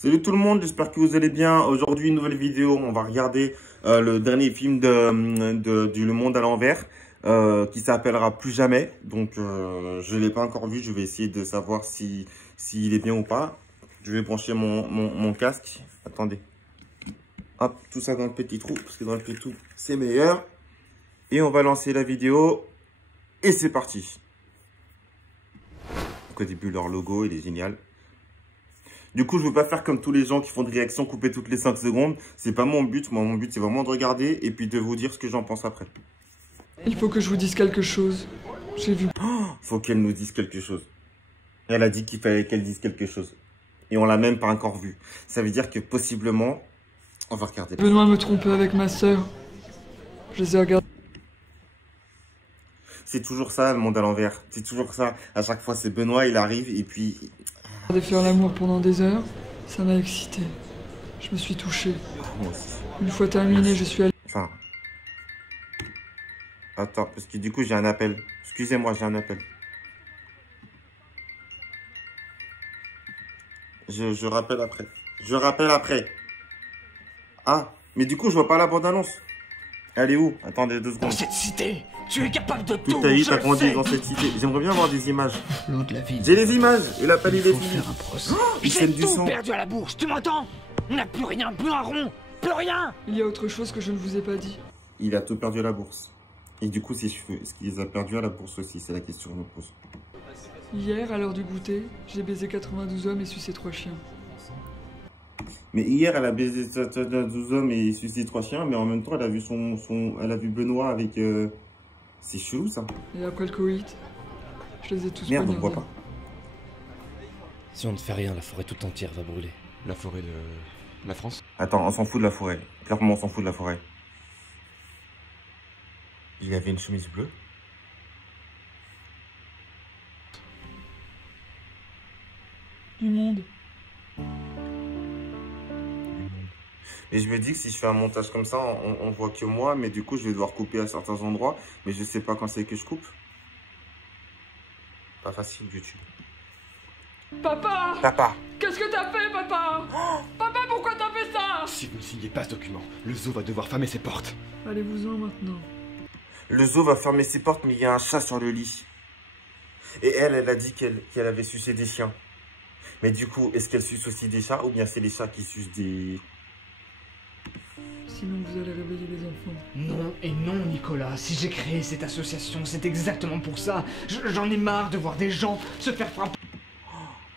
Salut tout le monde, j'espère que vous allez bien. Aujourd'hui, une nouvelle vidéo. On va regarder le dernier film du Le Monde à l'envers qui s'appellera Plus jamais. Donc, je ne l'ai pas encore vu. Je vais essayer de savoir s'il est bien ou pas. Je vais brancher mon casque. Attendez. Hop, tout ça dans le petit trou, parce que dans le petit trou, c'est meilleur. Et on va lancer la vidéo. Et c'est parti. Donc, au début, leur logo, il est génial. Du coup, je ne veux pas faire comme tous les gens qui font des réactions coupées toutes les 5 secondes. C'est pas mon but. Moi, mon but, c'est vraiment de regarder et puis de vous dire ce que j'en pense après. Il faut que je vous dise quelque chose. J'ai vu... Faut qu'elle nous dise quelque chose. Elle a dit qu'il fallait qu'elle dise quelque chose. Et on l'a même pas encore vu. Ça veut dire que possiblement, on va regarder. Benoît me trompait avec ma sœur. Je les ai regardés. C'est toujours ça, Le Monde à l'envers. C'est toujours ça. À chaque fois, c'est Benoît, il arrive et puis... Faire l'amour pendant des heures, ça m'a excité. Je me suis touché. Moi aussi. Une fois terminé, je suis allé... Enfin... Attends, parce que du coup, j'ai un appel. Excusez-moi, j'ai un appel. Je rappelle après. Je rappelle après. Ah, mais du coup, je vois pas la bande-annonce. Elle est où? Attendez 2 secondes. Dans cette cité, tu es capable de tout. Toute ta vie, t'as grandi dans cette cité. J'aimerais bien voir des images. L'eau de la vie. J'ai les images. Il a pas lu les films. Il J'ai saigne du tout sang. perdu à la bourse, tu m'entends? On n'a plus rien, plus un rond, plus rien. Il y a autre chose que je ne vous ai pas dit. Il a tout perdu à la bourse. Et du coup, ses cheveux, est-ce qu'il les a perdus à la bourse aussi? C'est la question que je me pose. Hier, à l'heure du goûter, j'ai baisé 92 hommes et sucé 3 chiens. Mais hier, elle a baisé 12 hommes et suicidé 3 chiens, mais en même temps, elle a vu elle a vu Benoît avec... C'est chelou, ça. Et après le coït, je les ai tous Merde, on poignardés. voit pas. Si on ne fait rien, la forêt tout entière va brûler. La forêt de la France? Attends, on s'en fout de la forêt. Clairement, on s'en fout de la forêt. Il avait une chemise bleue. Du monde. Et je me dis que si je fais un montage comme ça, on voit que moi, mais du coup, je vais devoir couper à certains endroits. Mais je sais pas quand c'est que je coupe. Pas facile, YouTube. Papa! Papa! Qu'est-ce que t'as fait, papa? Papa, pourquoi t'as fait ça? Si vous ne signez pas ce document, le zoo va devoir fermer ses portes. Allez-vous-en maintenant. Le zoo va fermer ses portes, mais il y a un chat sur le lit. Et elle a dit qu'elle avait sucé des chiens. Mais du coup, est-ce qu'elle suce aussi des chats ou bien c'est les chats qui sucent des... Sinon, vous allez réveiller les enfants. Non et non, Nicolas. Si j'ai créé cette association, c'est exactement pour ça. J'en ai marre de voir des gens se faire frapper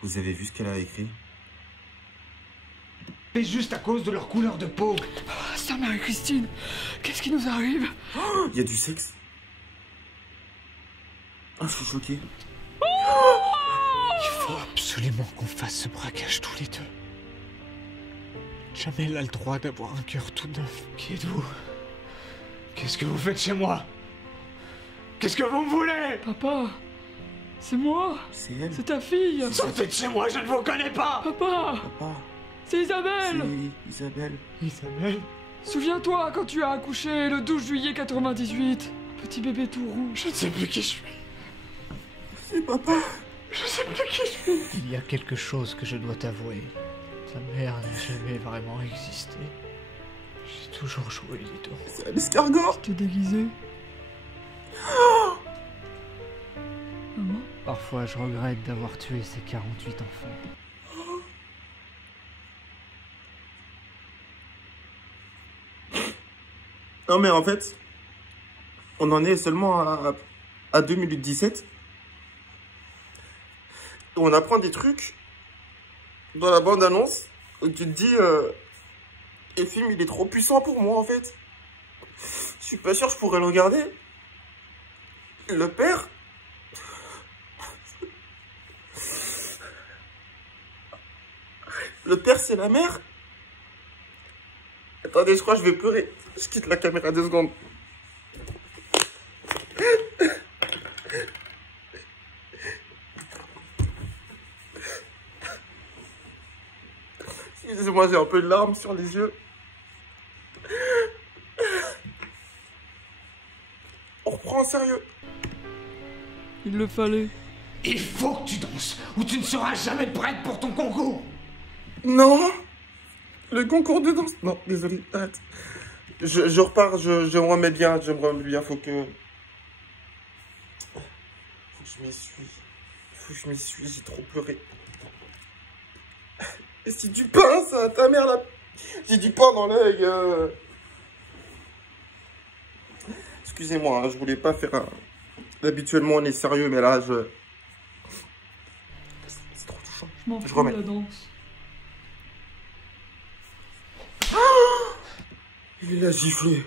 Vous avez vu ce qu'elle a écrit? juste à cause de leur couleur de peau. Sœur Marie-Christine, qu'est-ce qui nous arrive? Il y a du sexe. Ah, je suis choqué. Il faut absolument qu'on fasse ce braquage tous les deux. Jamel a le droit d'avoir un cœur tout neuf. Qui êtes-vous? Qu'est-ce que vous faites chez moi? Qu'est-ce que vous me voulez? Papa, c'est moi. C'est elle. C'est ta fille. Sortez de chez moi, je ne vous connais pas. Papa, Papa. c'est Isabelle. C'est Isabelle. Isabelle? Souviens-toi quand tu as accouché le 12 juillet 98. Petit bébé tout rouge. Je ne sais plus qui je suis. C'est papa. Je ne sais plus qui je suis. Il y a quelque chose que je dois t'avouer. Ta mère n'a jamais vraiment existé. J'ai toujours joué les deux. C'est un escargot. T'es déguisé. Maman? Parfois, je regrette d'avoir tué ces 48 enfants. Non mais en fait, on en est seulement à 2 minutes 17. On apprend des trucs dans la bande-annonce où tu te dis le film il est trop puissant pour moi en fait. Je suis pas sûr que je pourrais le regarder. Le père... Le père c'est la mère. Attendez, je crois que je vais pleurer. Je quitte la caméra 2 secondes. Excusez-moi, j'ai un peu de larmes sur les yeux. On reprend en sérieux. Il le fallait. Il faut que tu danses, ou tu ne seras jamais prête pour ton concours. Non. Le concours de danse. Non, désolé, arrête. Je repars, je me remets bien, faut que je m'essuie. Faut que je m'essuie, j'ai trop pleuré. Et c'est du pain, ça, ta mère, là. J'ai du pain dans l'œil. Excusez-moi, hein, je voulais pas faire un... Habituellement, on est sérieux, mais là, c'est trop touchant. Je m'en Je fous remets. de la danse. Il a giflé.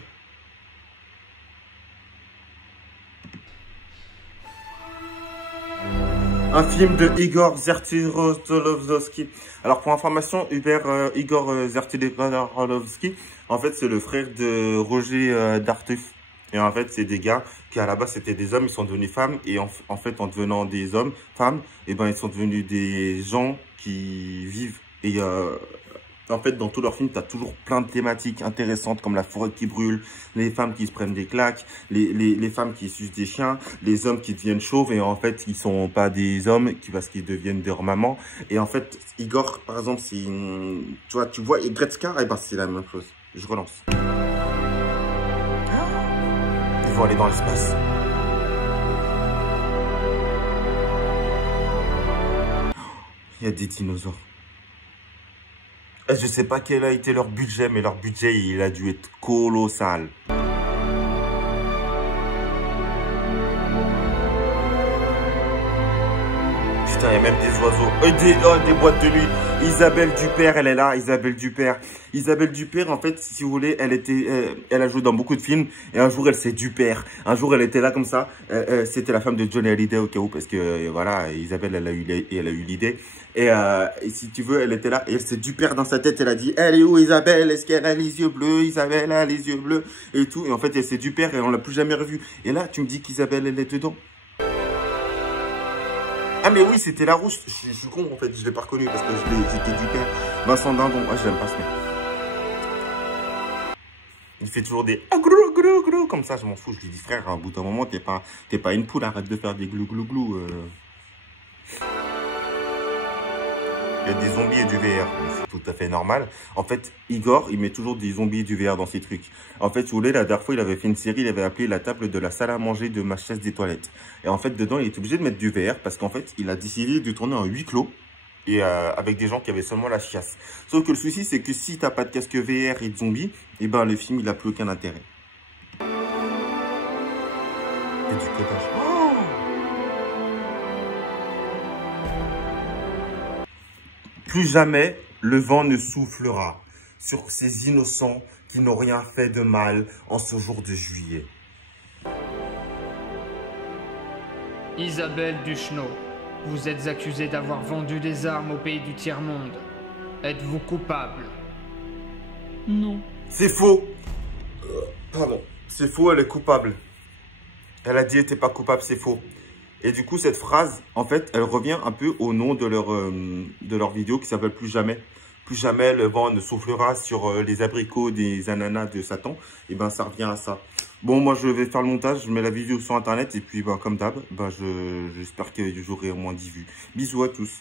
Un film de Igor Zertirovsky. Alors, pour information, Igor Zertirovsky, en fait, c'est le frère de Roger Dartuf. Et en fait, c'est des gars qui, à la base, c'était des hommes, ils sont devenus femmes. Et en fait, en devenant des hommes, femmes, et ben, ils sont devenus des gens qui vivent. Et en fait, dans tous leurs films, tu as toujours plein de thématiques intéressantes comme la forêt qui brûle, les femmes qui se prennent des claques, les femmes qui sucent des chiens, les hommes qui deviennent chauves et en fait, ils sont pas des hommes parce qu'ils deviennent leur maman. Et en fait, Igor, par exemple, tu vois, et Gretzka, et ben c'est la même chose. Je relance. Ils vont aller dans l'espace. Il y a des dinosaures. Je sais pas quel a été leur budget, mais leur budget, il a dû être colossal. Putain, il y a même des oiseaux. Des boîtes de nuit. Isabelle Duper, elle est là, Isabelle Duper. Isabelle Duper, en fait, si vous voulez, elle a joué dans beaucoup de films. Et un jour, elle s'est Duper. Un jour, elle était là comme ça. C'était la femme de Johnny Hallyday au cas où, parce que voilà, Isabelle, elle a eu l'idée. Et si tu veux, elle était là et elle s'est Duper dans sa tête. Elle a dit, elle est où Isabelle? Est-ce qu'elle a les yeux bleus? Isabelle a les yeux bleus et tout. Et en fait, elle s'est Duper et on l'a plus jamais revue. Et là, tu me dis qu'Isabelle, elle est dedans. Ah mais oui, c'était la rousse. Je suis con en fait, je l'ai pas reconnu parce que j'étais Duper. Vincent Dindon, ah je l'aime pas ce mec. Il fait toujours des glou comme ça, je m'en fous. Je lui dis frère, à un bout d'un moment, t'es pas une poule, arrête de faire des glou. Il y a des zombies et du VR, c'est tout à fait normal. En fait, Igor, il met toujours des zombies et du VR dans ses trucs. En fait, si vous voulez, la dernière fois, il avait fait une série, il avait appelé la table de la salle à manger de ma chaise des toilettes. Et en fait, dedans, il est obligé de mettre du VR parce qu'en fait, il a décidé de tourner en huis clos et avec des gens qui avaient seulement la chiasse. Sauf que le souci, c'est que si t'as pas de casque VR et de zombies, et ben le film, il a plus aucun intérêt. Il y a du codage. Plus jamais le vent ne soufflera sur ces innocents qui n'ont rien fait de mal en ce jour de juillet. Isabelle Duchenot, vous êtes accusée d'avoir vendu des armes au pays du tiers-monde. Êtes-vous coupable? Non. C'est faux. Pardon. C'est faux, elle est coupable. Elle a dit qu'elle n'était pas coupable, c'est faux. Et du coup, cette phrase, en fait, elle revient un peu au nom de leur vidéo qui s'appelle Plus jamais. Plus jamais le vent ne soufflera sur les abricots des ananas de Satan. Et ben, ça revient à ça. Bon, moi, je vais faire le montage, je mets la vidéo sur Internet. Et puis, ben, comme d'hab, ben, j'espère que j'aurai au moins 10 vues. Bisous à tous.